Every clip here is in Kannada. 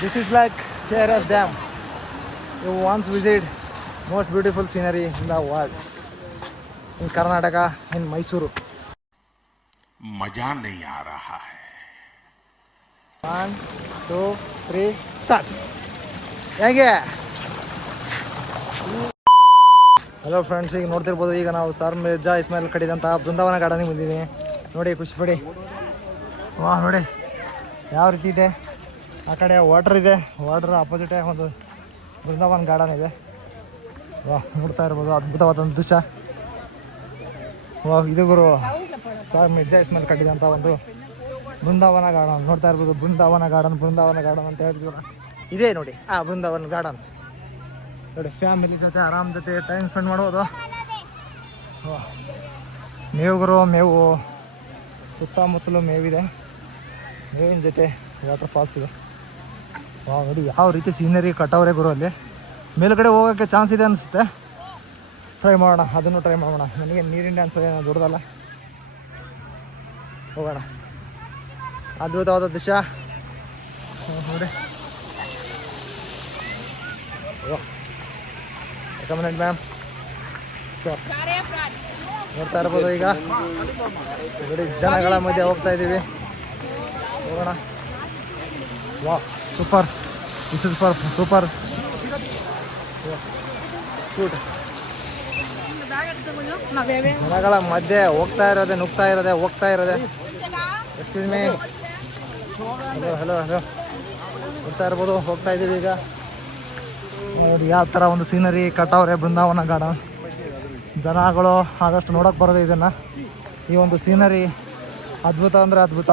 This is like KRS Dam. You once visit most beautiful scenery in the world. In Karnataka, in Mysuru. मजा नहीं आ रहा है. 1, 2, 3, start. ಹೇಗೆ ಹಲೋ ಫ್ರೆಂಡ್ಸ್, ಈಗ ನೋಡ್ತಿರ್ಬೋದು. ಈಗ ನಾವು ಸರ್ ಮಿರ್ಜಾ ಇಸ್ಮಾಯಿಲ್ ಕಟ್ಟಿದಂಥ ಬೃಂದಾವನ ಗಾರ್ಡನಿಗೆ ಬಂದಿದ್ದೀನಿ. ನೋಡಿ, ಖುಷಿ ಪಡಿ. ವಾ, ನೋಡಿ ಯಾವ ರೀತಿ ಇದೆ. ಆ ಕಡೆ ವಾಟರ್ ಇದೆ, ವಾಟರ್ ಅಪೋಸಿಟೇ ಒಂದು ಬೃಂದಾವನ ಗಾರ್ಡನ್ ಇದೆ. ವಾ, ನೋಡ್ತಾ ಇರ್ಬೋದು ಅದ್ಭುತವಾದಂಥ ದೃಶ್ಯ. ವಾ, ಇದು ಗುರು ಸರ್ ಮಿರ್ಜಾ ಇಸ್ಮಾಯಿಲ್ ಕಟ್ಟಿದಂಥ ಒಂದು ಬೃಂದಾವನ ಗಾರ್ಡನ್ ನೋಡ್ತಾ ಇರ್ಬೋದು. ಬೃಂದಾವನ ಗಾರ್ಡನ್ ಅಂತ ಹೇಳ್ತೀವಲ್ಲ, ಇದೇ ನೋಡಿ ಆ ಬೃಂದಾವನ ಗಾರ್ಡನ್. ನೋಡಿ, ಫ್ಯಾಮಿಲಿ ಜೊತೆ ಆರಾಮ್ ಜೊತೆ ಟೈಮ್ ಸ್ಪೆಂಡ್ ಮಾಡ್ಬೋದು. ಮೇವು ಸುತ್ತಮುತ್ತಲು ಮೇವಿದೆ, ಮೇವಿನ ಜೊತೆ ವಾಟರ್ ಫಾಲ್ಸ್ ಇದೆ. ನೋಡಿ ಯಾವ ರೀತಿ ಸೀನರಿ ಕಟ್ಟವ್ರೆ ಗುರು. ಅಲ್ಲಿ ಮೇಲ್ಗಡೆ ಹೋಗೋಕ್ಕೆ ಚಾನ್ಸ್ ಇದೆ ಅನಿಸುತ್ತೆ. ಅದನ್ನು ಟ್ರೈ ಮಾಡೋಣ. ನನಗೆ ನೀರಿನ ಡ್ಯಾನ್ಸ್ ಏನೋ ದೊಡ್ಡದಲ್ಲ. ಹೋಗೋಣ. ಅದ್ಭುತವಾದ ದೃಶ್ಯ ನೋಡಿ. Recommend ma'am. ನೋಡ್ತಾ ಇರ್ಬೋದು. ಈಗ ನೋಡಿ ಜನಗಳ ಮಧ್ಯೆ ಹೋಗ್ತಾ ಇದ್ದೀವಿ. ಹೋಗೋಣ. ವಾ, super. This is super shoot. ಜನಗಳ ಮಧ್ಯೆ ಹೋಗ್ತಾ ಇರೋದೆ, ಹೋಗ್ತಾ ಇರೋದೆ. Excuse me. ಹಲೋ ಹೋಗ್ತಾ ಇರ್ಬೋದು. ಹೋಗ್ತಾ ಇದ್ದೀವಿ ಈಗ. ನೋಡಿ ಯಾವ ಥರ ಒಂದು ಸೀನರಿ ಕಟ್ಟವ್ರೆ ಬೃಂದಾವನ ಗಾರ್ಡನ್. ಜನಗಳು ಆದಷ್ಟು ನೋಡೋಕೆ ಬರೋದು ಇದನ್ನು. ಈ ಒಂದು ಸೀನರಿ ಅದ್ಭುತ ಅಂದರೆ ಅದ್ಭುತ,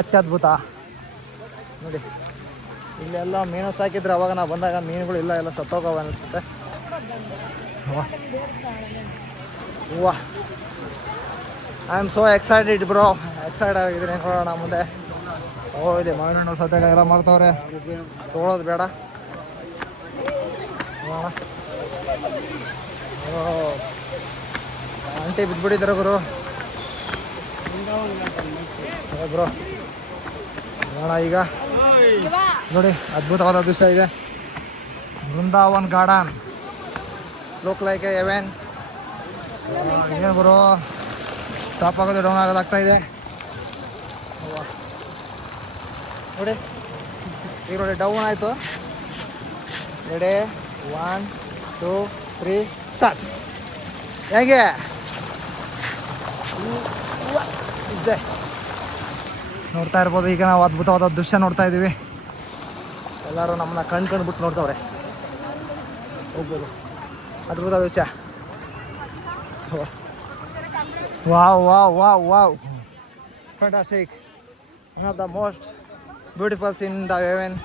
ಅತ್ಯದ್ಭುತ. ನೋಡಿ, ಇಲ್ಲೆಲ್ಲ ಮೀನು ಸಾಕಿದ್ರು. ಅವಾಗ ನಾವು ಬಂದಾಗ ಮೀನುಗಳು ಎಲ್ಲ ಸತ್ತೋಗವ ಅನಿಸುತ್ತೆ. ವಾ, I am so excited bro. Excited ಆಗಿದ್ದೀನಿ. ನೋಡೋಣ ಮುಂದೆ. ಇದೆ ಮಾವಿನ ಸದ್ಯಗ ಎಲ್ಲ ಮಾಡ್ತವ್ರೆ. ತೊಗೊಳೋದು ಬೇಡ. ಆಂಟಿ ಬಿದ್ದುಬಿಟ್ಟಿದ್ದಾರೆ ಗುರು. ಬ್ರೋ ನೋಡೋಣ ಈಗ. ನೋಡಿ ಅದ್ಭುತವಾದ ದೃಶ್ಯ ಇದೆ. Brindavan garden look like A Heaven. ಏನು ಗುರು, ಸ್ಟಾಪ್ ಆಗೋದು ಡೌನ್ ಆಗೋದಾಗ್ತಾ ಇದೆ. ನೋಡಿ ಈಗ ನೋಡಿ ಡೌನ್ ಆಯಿತು. Ready, 1, 2, 3 start. ಹೇಗೆ ನೋಡ್ತಾ ಇರ್ಬೋದು. ಈಗ ನಾವು ಅದ್ಭುತವಾದ ದೃಶ್ಯ ನೋಡ್ತಾ ಇದ್ದೀವಿ. ಎಲ್ಲರೂ ನಮ್ಮನ್ನ ಕಂಡ್ಬಿಟ್ಟು ನೋಡ್ತವ್ರೆ. ಹೋಗ್ಬೋದು. ಅದ್ಭುತ ದೃಶ್ಯ. Wow fantastic. One of the most beautiful seen in the Heaven.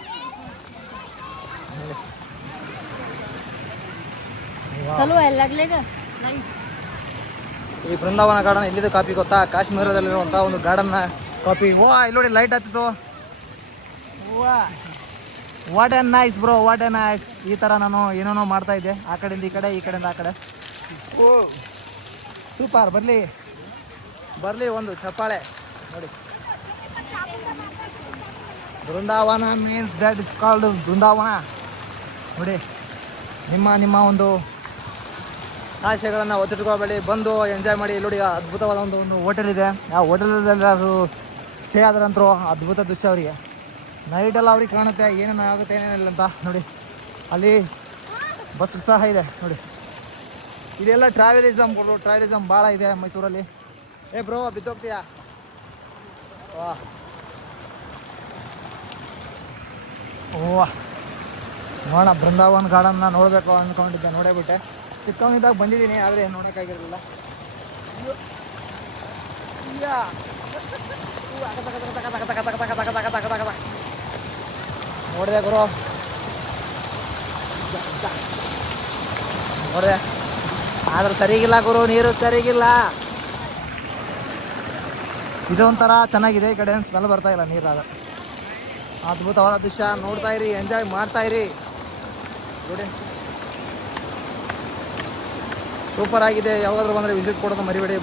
ಈ ಬೃಂದಾವನ ಗಾರ್ಡನ್ ಎಲ್ಲಿದೆ ಕಾಪಿ ಗೊತ್ತಾ? ಕಾಶ್ಮೀರದಲ್ಲಿರುವಂಥ ಒಂದು ಗಾರ್ಡನ್ನ ಕಾಪಿ. ಇಲ್ಲಿ ನೋಡಿ ಲೈಟ್ ಹತ್ತಿತ್ತು. What an nice bro, what an nice. ಈ ಥರ ನಾನು ಏನೇನೋ ಮಾಡ್ತಾ ಇದ್ದೆ. ಆ ಕಡೆಯಿಂದ ಈ ಕಡೆ, ಈ ಕಡೆಯಿಂದ ಆ ಕಡೆ. ಓ ಸೂಪರ್. ಬರಲಿ ಒಂದು ಚಪ್ಪಾಳೆ ನೋಡಿ. ಬೃಂದಾವನ ಮೀನ್ಸ್ ದಟ್ ಇಸ್ ಕಾಲ್ಡ್ ಬೃಂದಾವನ. ನೋಡಿ, ನಿಮ್ಮ ಒಂದು ಆಸೆಗಳನ್ನು ಒತ್ತಿಟ್ಕೋಬೇಡಿ, ಬಂದು ಎಂಜಾಯ್ ಮಾಡಿ. ನೋಡಿ ಅದ್ಭುತವಾದ ಒಂದು ಹೋಟೆಲ್ ಇದೆ. ಆ ಹೋಟೆಲಲ್ಲಿ ಅದು ಸ್ಟೇ ಆದ್ರಂತರೂ ಅದ್ಭುತ ದೃಶ್ಯ ಅವರಿಗೆ. ನೈಟೆಲ್ಲ ಅವ್ರಿಗೆ ಕಾಣುತ್ತೆ ಏನೇನು ಆಗುತ್ತೆ ಏನೇನಿಲ್ಲ ಅಂತ. ನೋಡಿ ಅಲ್ಲಿ ಬಸ್ ಸಹ ಇದೆ. ನೋಡಿ ಇದೆಲ್ಲ ಟ್ರಾವೆಲಿಸಮ್ ಭಾಳ ಇದೆ ಮೈಸೂರಲ್ಲಿ. ಬ್ರೋ ಬಿದ್ದೋಗ್ತೀಯಾ? ನೋಡೋಣ. ಬೃಂದಾವನ್ ಗಾರ್ಡನ್ನ ನೋಡಬೇಕು ಅಂದ್ಕೊಂಡಿದ್ದೆ, ನೋಡೇಬಿಟ್ಟೆ. ಚಿಕ್ಕವನಿದ್ದಾಗ ಬಂದಿದ್ದೀನಿ, ಆದರೆ ನೋಡೋಕ್ಕಾಗಿರಲಿಲ್ಲ. ನೋಡಿದೆ ಗುರು, ನೋಡಿದೆ. ಆದ್ರೆ ಸರಿಗಿಲ್ಲ ಗುರು, ನೀರು ಸರಿಗಿಲ್ಲ. ಇದೊಂಥರ ಚೆನ್ನಾಗಿದೆ. ಈ ಕಡೆ ಸ್ಮೆಲ್ ಬರ್ತಾ ಇಲ್ಲ ನೀರಾಗ. ಅದ್ಭುತವಾದ ದೃಶ್ಯ ನೋಡ್ತಾ ಇರಿ, ಎಂಜಾಯ್ ಮಾಡ್ತಾ ಇರಿ. ನೋಡಿ ಸೂಪರ್ ಆಗಿದೆ. ಯಾವಾಗಾದ್ರೂ ಬಂದರೆ ವಿಸಿಟ್ ಕೊಡೋದು ಮರಿಬೇಡಿ.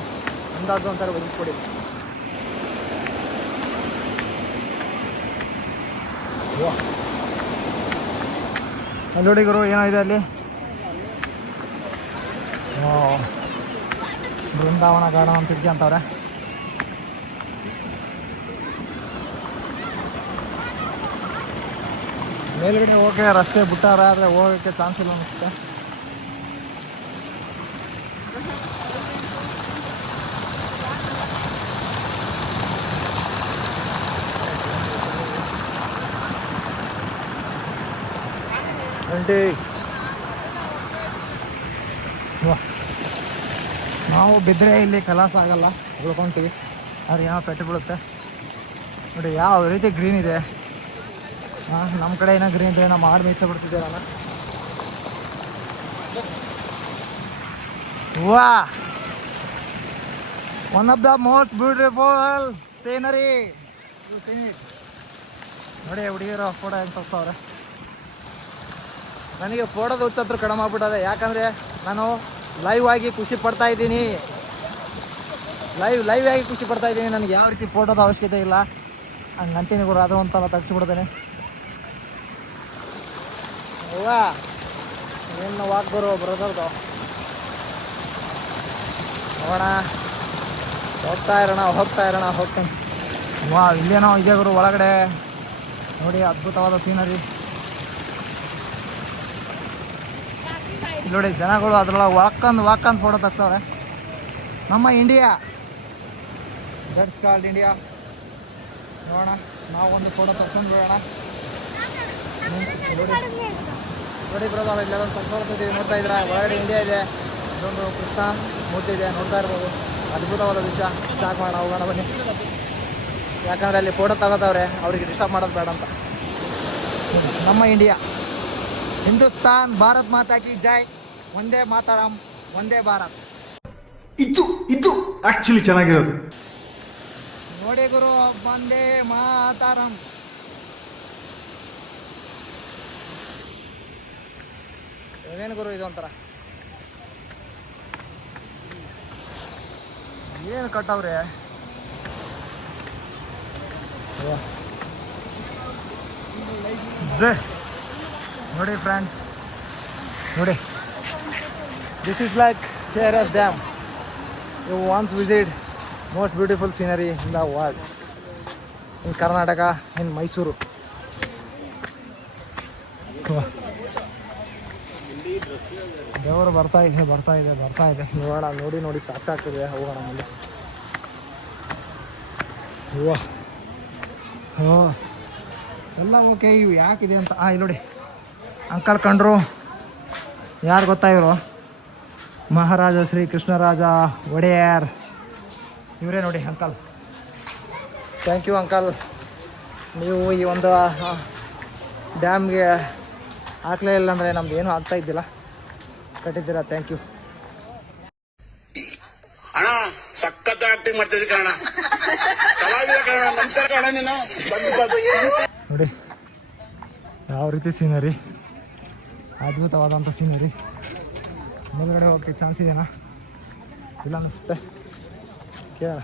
ಅಂದಾಜು ಅಂತಾರೆ ವಿಸಿಟ್ ಕೊಡಿ. ಅಲ್ಲಿ ನೋಡಿ ಗುರು ಏನೋ ಇದೆ ಅಲ್ಲಿ. ಬೃಂದಾವನ ಗಾರ್ಡನ್ ಅಂತ ಇದೆಯಾ ಅಂತವ್ರೆ. ಮೇಲ್ಗಡೆ ಹೋಗಕ್ಕೆ ರಸ್ತೆ ಬಿಟ್ಟಾರ, ಆದರೆ ಹೋಗೋಕ್ಕೆ ಚಾನ್ಸ್ ಇಲ್ಲ ಅನಿಸುತ್ತೆ. ನಾವು ಬಿದ್ದರೆ ಇಲ್ಲಿ ಕಲಾಸ ಆಗಲ್ಲ, ಉಳ್ಕೊತೀವಿ. ಅವ್ರಿಗೆ ಏನೋ ಪೆಟ್ಟು ಬೀಳುತ್ತೆ. ನೋಡಿ ಯಾವ ರೀತಿ ಗ್ರೀನ್ ಇದೆ. ನಮ್ಮ ಕಡೆ ಏನೋ ಗ್ರೀನ್ ಇದ್ರೆ ನಾವು ಮಾಡಿ ಮೀಸ ಬಿಡ್ತಿದ್ದೆ ನಾನು. ವಾ, one of the most beautiful scenery. ನೋಡಿ ಹುಡುಗಿಯರು ಫೋಟೋ ಹೆಂಗೆ ತಗ್ಸವ್ರೆ. ನನಗೆ ಫೋಟೋದ ಹುಚ್ಚತ್ರ ಕಡಿಮೆ ಆಗ್ಬಿಟ್ಟದೆ. ಯಾಕಂದರೆ ನಾನು ಲೈವ್ ಆಗಿ ಖುಷಿ ಪಡ್ತಾ ಇದ್ದೀನಿ. ಲೈವ್ ಆಗಿ ಖುಷಿ ಪಡ್ತಾ ಇದ್ದೀನಿ. ನನಗೆ ಯಾವ ರೀತಿ ಫೋಟೋದ ಅವಶ್ಯಕತೆ ಇಲ್ಲ. ಹಂಗೆ ಅಂತೀನಿ ಗುರು, ಅದು ಒಂಥರ ತೆಗ್ಸಿಬಿಡ್ತೇನೆ. ಹೌದಾ, ಏನು ವಾಕ್ ಬರೋದು ನೋಡೋಣ. ಹೋಗ್ತಾ ಇರೋಣ ಹೋಗ್ತಾನೆ. ವಾ, ಇಲ್ಲೇನೋ ಇದೆ ಗುರು ಒಳಗಡೆ. ನೋಡಿ ಅದ್ಭುತವಾದ ಸೀನರಿ. ನೋಡಿ ಜನಗಳು ಅದ್ರೊಳಗೆ ವಾಕಂದು ಫೋಟೋ ತೆಗ್ಸವ್ರೆ. ನಮ್ಮ ಇಂಡಿಯಾ, ದಟ್ಸ್ ಕಾಲ್ಡ್ ಇಂಡಿಯಾ. ನೋಡೋಣ, ನಾವೊಂದು ಫೋಟೋ ತೆಗ್ಸ್ಕೊಂಡು ಬಿಡೋಣ. ನೋಡಿ ಬ್ರದರ್, ಇಲ್ಲೆಲ್ಲ ತೆಗ್ಸ್ಕೊಳ್ತಿದ್ದೀವಿ. ನೋಡ್ತಾ ಇದ್ದೀರಾ, ಒಳಗಡೆ ಇಂಡಿಯಾ ಇದೆ. ಇದೊಂದು ಕೃಷ್ಣ ಮೂರ್ತಿ ಇದೆ, ನೋಡ್ತಾ ಇರ್ಬೋದು. ಅದ್ಭುತವಾದ ವಿಷಯ. ಸ್ಟಾರ್ಟ್ ಮಾಡೋಣ, ಹೋಗೋಣ ಬನ್ನಿ. ಯಾಕಂದರೆ ಅಲ್ಲಿ ಫೋಟೋ ತಗೋತವ್ರೆ, ಅವ್ರಿಗೆ ಡಿಸ್ಟರ್ಬ್ ಮಾಡೋದು ಬೇಡ ಅಂತ. ನಮ್ಮ ಇಂಡಿಯಾ, ಹಿಂದೂಸ್ತಾನ್, ಭಾರತ್ ಮಾತಾ ಕಿ ಜೈ, ಒಂದೇ ಮಾತಾರಾಮ್, ಒಂದೇ ಭಾರತ್. ಇದು ಆಕ್ಚುಲಿ ಚೆನ್ನಾಗಿರೋದು. ನೋಡಿ ಗುರು, ಒಂದೇ ಮಾತಾರಾಮ್. ಏನೇನು ಗುರು ಇದು ಒಂಥರ ಏನು ಕಟ್ಟವ್ರೆ. ನೋಡಿ ಫ್ರೆಂಡ್ಸ್, ನೋಡಿ, this is like KRS dam. You once visit most beautiful scenery in the world, in Karnataka, in Mysuru. ದೇವರು ಬರ್ತಾ ಇದೆ. ನೋಡೋಣ, ನೋಡಿ ಸಾಕಾಗ್ತದೆ. ಹೋಗೋಣ ಮುಂದೆ. ಎಲ್ಲ ಓಕೆ. ಇವು ಯಾಕಿದೆ ಅಂತ ಇಲ್ಲಿ ನೋಡಿ, ಅಂಕಲ್ ಕಂಡ್ರು. ಯಾರು ಗೊತ್ತಾ ಇವರು? ಮಹಾರಾಜ ಶ್ರೀ ಕೃಷ್ಣರಾಜ ಒಡೆಯರ್. ಇವರೇ ನೋಡಿ ಅಂಕಲ್. Thank you uncle. ನೀವು ಈ ಒಂದು ಡ್ಯಾಮ್ಗೆ ಹಾಕ್ಲೇ ಇಲ್ಲ ಅಂದರೆ ನಮ್ದು ಏನೂ ಆಗ್ತಾ ಇದ್ದಿಲ್ಲ. ಕಟ್ಟಿದ್ದೀರಾ, ಥ್ಯಾಂಕ್ ಯು. ಅಣ್ಣ ಸಖತ್ ಆಕ್ಟಿಂಗ್ ಮಾಡ್ತಿದ್ದೆ ಕಣ. ನಮಸ್ಕಾರ ಕಣ. ನೀನು ನೋಡಿ ಯಾವ ರೀತಿ ಸೀನರಿ, ಅದ್ಭುತವಾದಂಥ ಸೀನರಿ. ಮೇಲ್ಗಡೆ ಹೋಗೋಕ್ಕೆ ಚಾನ್ಸ್ ಇದೆಯಾ? ಇಲ್ಲ ಅನಿಸುತ್ತೆ. ಕೇಳ,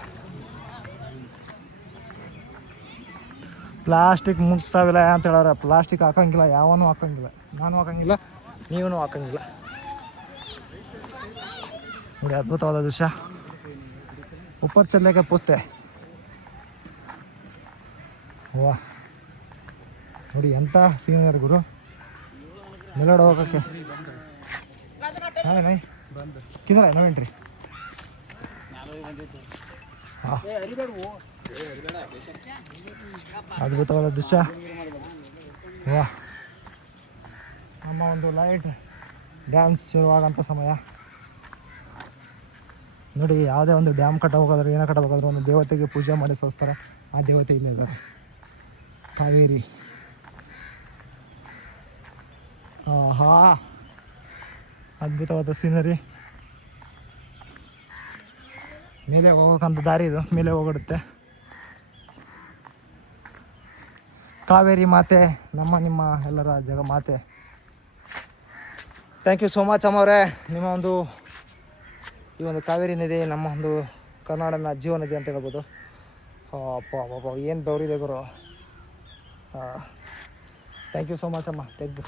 ಪ್ಲಾಸ್ಟಿಕ್ ಮುಗ್ತಾವಿಲ್ಲ ಅಂತ ಹೇಳೋರೆ. ಪ್ಲಾಸ್ಟಿಕ್ ಹಾಕೋಂಗಿಲ್ಲ, ಯಾವನೂ ಹಾಕೋಂಗಿಲ್ಲ. ನಾನು ಹಾಕೋಂಗಿಲ್ಲ, ನೀವೂ ಹಾಕೋಂಗಿಲ್ಲ. ನೋಡಿ ಅದ್ಭುತವಾದ ದೃಶ್ಯ. ಉಪ್ಪರ್ ಚಲ್ಲಕ್ಕೆ ಪೂಸ್ತೆ. ವಾ, ನೋಡಿ ಎಂಥ ಸೀನಿಯರ್ ಗುರು. ಮೇಲ್ಗಡೆ ಹೋಗೋಕ್ಕೆ ನೈ ಕಿಂದ್ರೆ ನಾವೇನ್ರಿ. ಹಾಂ, ಅದ್ಭುತವಾದ ದೃಶ್ಯ. ವಾ, ನಮ್ಮ ಒಂದು ಲೈಟ್ ಡ್ಯಾನ್ಸ್ ಶುರುವಾಗಂಥ ಸಮಯ. ನೋಡಿ, ಯಾವುದೇ ಒಂದು ಡ್ಯಾಮ್ ಕಟ್ಟಬೇಕಾದ್ರೆ, ಏನೋ ಕಟ್ಟಬೇಕಾದ್ರೆ ಒಂದು ದೇವತೆಗೆ ಪೂಜೆ ಮಾಡಿ ಸೋಸ್ತಾರೆ. ಆ ದೇವತೆ ಇಲ್ಲೇ ಇದ್ದಾರೆ, ಕಾವೇರಿ. ಅದ್ಭುತವಾದ ಸೀನರಿ. ಮೇಲೆ ಹೋಗೋಕ್ಕಂತ ದಾರಿ ಇದು, ಮೇಲೆ ಹೋಗಿಡುತ್ತೆ. ಕಾವೇರಿ ಮಾತೆ, ನಿಮ್ಮ ಎಲ್ಲರ ಜಗ ಮಾತೆ. ಥ್ಯಾಂಕ್ ಯು ಸೋ ಮಚ್ ಅಮ್ಮವ್ರೆ. ನಿಮ್ಮ ಒಂದು ಈ ಒಂದು ಕಾವೇರಿ ನದಿ ನಮ್ಮ ಒಂದು ಕರ್ನಾಟಕದ ಜೀವ ನದಿ ಅಂತ ಹೇಳ್ಬೋದು. ಅಪ್ಪ ಏನು ಬೆವರಿದೆ ಗುರು. ಥ್ಯಾಂಕ್ ಯು ಸೋ ಮಚ್ ಅಮ್ಮ. Thank you.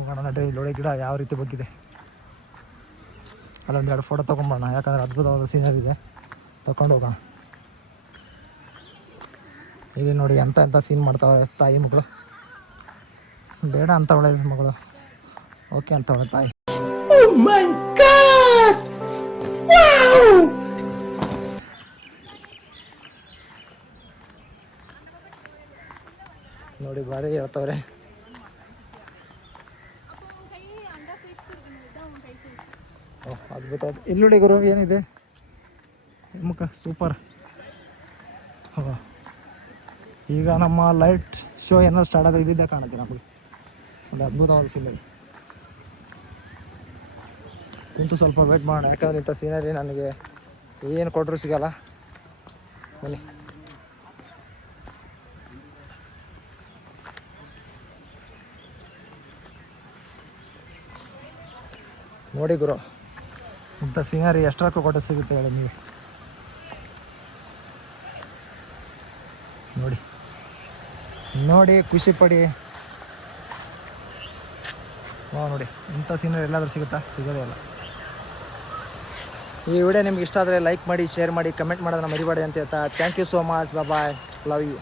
ಹೋಗೋಣ ನಡ್ರಿ. ಇಲ್ಲೊಳಗೆ ಗಿಡ ಯಾವ ರೀತಿ ಬಗ್ಗಿದೆ, ಅಲ್ಲೊಂದೆರಡು ಫೋಟೋ ತೊಗೊಂಬೋಣ. ಯಾಕಂದರೆ ಅದ್ಭುತವಾದ ಸೀನರಿ ಇದೆ, ತೊಗೊಂಡು ಹೋಗೋಣ. ಇಲ್ಲಿ ನೋಡಿ ಎಂಥ ಸೀನ್ ಮಾಡ್ತಾವೆ ತಾಯಿ ಮಗಳು. ಬೇಡ ಅಂತ ಒಳ್ಳೆ ಮಗಳು, ಓಕೆ ಅಂತ ಒಳ್ಳೆ ತಾಯಿ. ನೋಡಿ ಭಾರಿ ಹೇಳ್ತವ್ರೆ. ಅದ್ಭುತ. ಇಲ್ಲಿ ಗುರು ಏನಿದೆ ಮುಖ ಸೂಪರ್. ಈಗ ನಮ್ಮ ಲೈಟ್ ಶೋ ಏನೋ ಸ್ಟಾರ್ಟ್ ಆದ್ರೆ ಇಲ್ಲಿದ್ದೇ ಕಾಣುತ್ತೆ ನಮಗೆ. ಒಂದು ಅದ್ಭುತವಾದ ಸೀನರಿ. ಕುಂತು ಸ್ವಲ್ಪ ವೇಟ್ ಮಾಡೋಣ, ಯಾಕಂದ್ರೆ ಇಂಥ ಸೀನರಿ ನನಗೆ ಏನು ಕೊಟ್ಟರು ಸಿಗಲ್ಲ. ಬನ್ನಿ. ನೋಡಿ ಗುರು, ಇಂಥ ಸೀನರಿ ಎಷ್ಟರಕ್ಕೂ ಕೊಟ್ಟು ಸಿಗುತ್ತೆ ಹೇಳಿ ನೀವು. ನೋಡಿ ನೋಡಿ ಖುಷಿ ಪಡಿ. ನೋಡಿ ಇಂಥ ಸೀನರಿ ಎಲ್ಲಾದರೂ ಸಿಗುತ್ತಾ? ಸಿಗೋದೇ ಇಲ್ಲ. ಈ ವಿಡಿಯೋ ನಿಮ್ಗೆ ಇಷ್ಟ ಆದರೆ ಲೈಕ್ ಮಾಡಿ, ಶೇರ್ ಮಾಡಿ, ಕಮೆಂಟ್ ಮಾಡೋದನ್ನ ಮರಿಬೇಡಿ ಅಂತ ಹೇಳ್ತಾ thank you so much. Bye, love you.